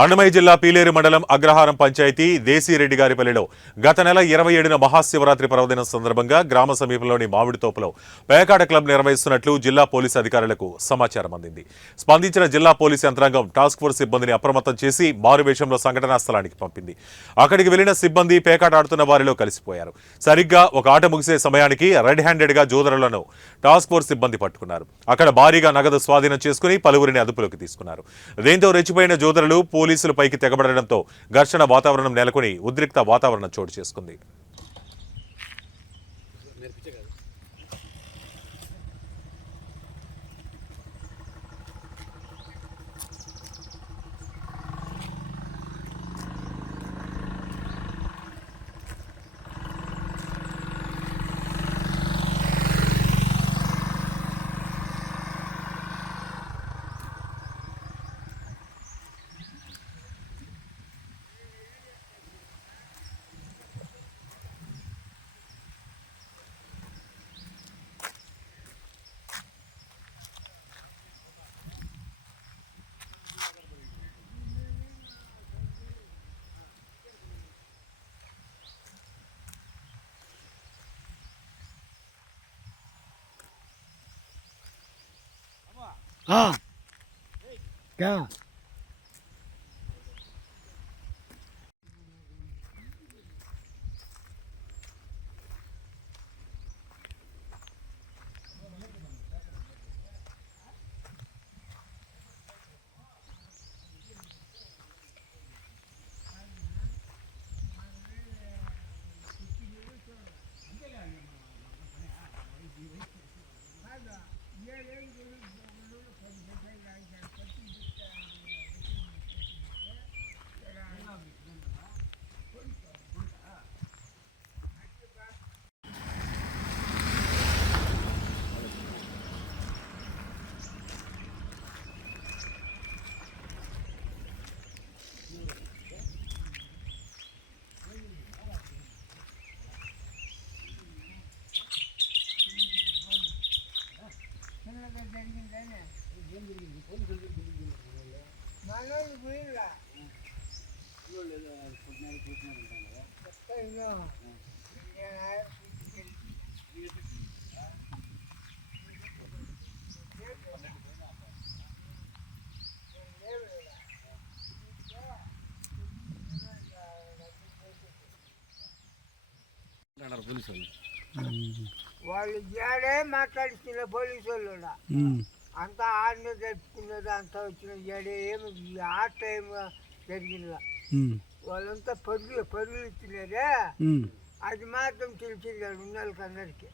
అన్నమయ్య జిల్లా పీలేరు మండలం అగ్రహారం పంచాయతీ దేశీరెడ్డిగారిపల్లిలో గత నెల 27న మహాశివరాత్రి పర్వదినం సందర్భంగా గ్రామ సమీపంలోని మామిడి తోపులో పేకాట క్లబ్ నిర్వహిస్తున్నట్లు జిల్లా పోలీసు అధికారులకు సమాచారం అందింది. స్పందించిన జిల్లా పోలీసు యంత్రాంగం టాస్క్ ఫోర్స్ సిబ్బందిని అప్రమత్తం చేసి మారువేషంలో సంఘటనా స్థలానికి పంపింది. అక్కడికి వెళ్లిన సిబ్బంది పేకాట ఆడుతున్న వారిలో కలిసిపోయారు. సరిగ్గా ఒక ఆట ముగిసే సమయానికి రెడ్ హ్యాండెడ్ గా జోదరులను టాస్క్ ఫోర్స్ సిబ్బంది పట్టుకున్నారు. అక్కడ భారీగా నగదు స్వాధీనం చేసుకుని పలువురిని అదుపులోకి తీసుకున్నారు. దీంతో రెచ్చిపోయిన జోదరులు పోలీసులు పైకి తెగబడడంతో ఘర్షణ వాతావరణం నెలకొని ఉద్రిక్త వాతావరణం చోటు చేసుకుంది. हाँ क्या వాళ్ళు ఏడే మాట్లాడిస్తున్న పోలీసు వాళ్ళు అంతా ఆడనే జరుపుకున్నది అంతా వచ్చిన ఏడే ఏమి ఆ టైం జరిగిందా వాళ్ళంతా పరుగులు ఇచ్చినారే అది మాత్రం తెలిసింది ఉన్న వాళ్ళకి అందరికీ.